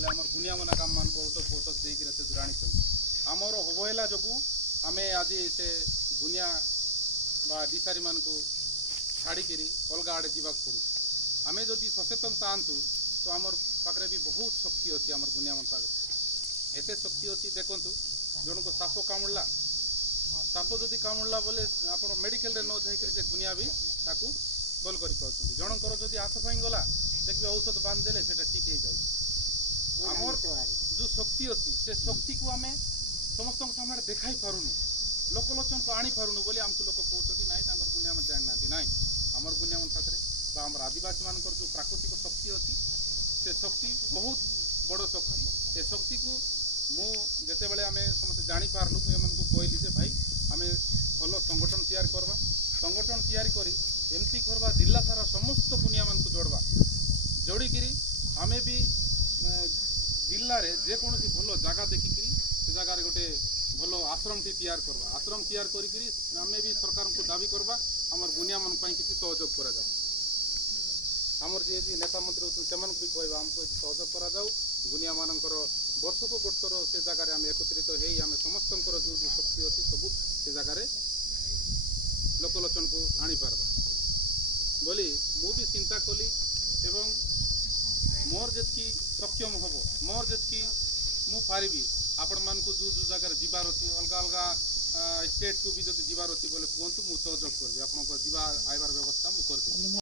बोले आम गुनिया मना काम मान औषध फौषध देकर से जानी आमर अवहेला जो आम आज से गुनिया डिसारी मान को छाड़िकी अलग आड़े जावाक पड़ू आम जदि सचेतन थांतु तो आमर पाखे भी बहुत शक्ति अच्छी आम गुनिया मन पाखे एत शक्ति अच्छी देखु जन को साप कामुड़ा साप जदि कामुड़ा बोले आप मेडिकल न जाकर से गुनिया भी ताकू भल कर जनकर जदि हाथ भाई गला देखिए औषध बांधिदेले से ठीक हो जाऊँ आमर जो शक्ति अच्छी से शक्ति को आम समस्त सामने देखाई पारूनु लोकलोचन को आनी पारूनु बोली आमको लोक कहते ना गुनिया मन जाना ना आमर गुनिया मन पाखे आम आदिवासी मान जो प्राकृतिक शक्ति अच्छी से शक्ति बहुत बड़ शक्ति से शक्ति को मुझे आम समस्त जापारू मुझे कहली जे भाई आम भल संगठन तैयारी करवा संगठन तैयारी करी एमती करवा जिला सारा समस्त गुनिया मान को जोड़वा जोड़िकी आम भी जिले में जेकोसी भल जगह देखिकी से जगार गोटे भल आश्रम टी तैयार करवा आश्रम तैयार करी आम भी सरकार को दाबी करवा आमर गुनिया मन किसी सहयोग करा जाऊ आमर जी नेता मंत्री से भी कहवा आमको सहयोग करा गुनिया मानकर वर्ष को गोटर से जगार आम एकत्रित हो समस्त जो शक्ति अच्छी सब से जगार लोकलोचन को आनी पारबा बोली मु भी चिंता कली एवं मोर जी सक्षम हम मोर जी मु पारिबी आपण मान को जो जगार जीवार अच्छी अलग अलग स्टेट को भी जब जीवार अच्छी बोले कहतु मुझे सहयोग करी आप आइबार व्यवस्था मुझे कर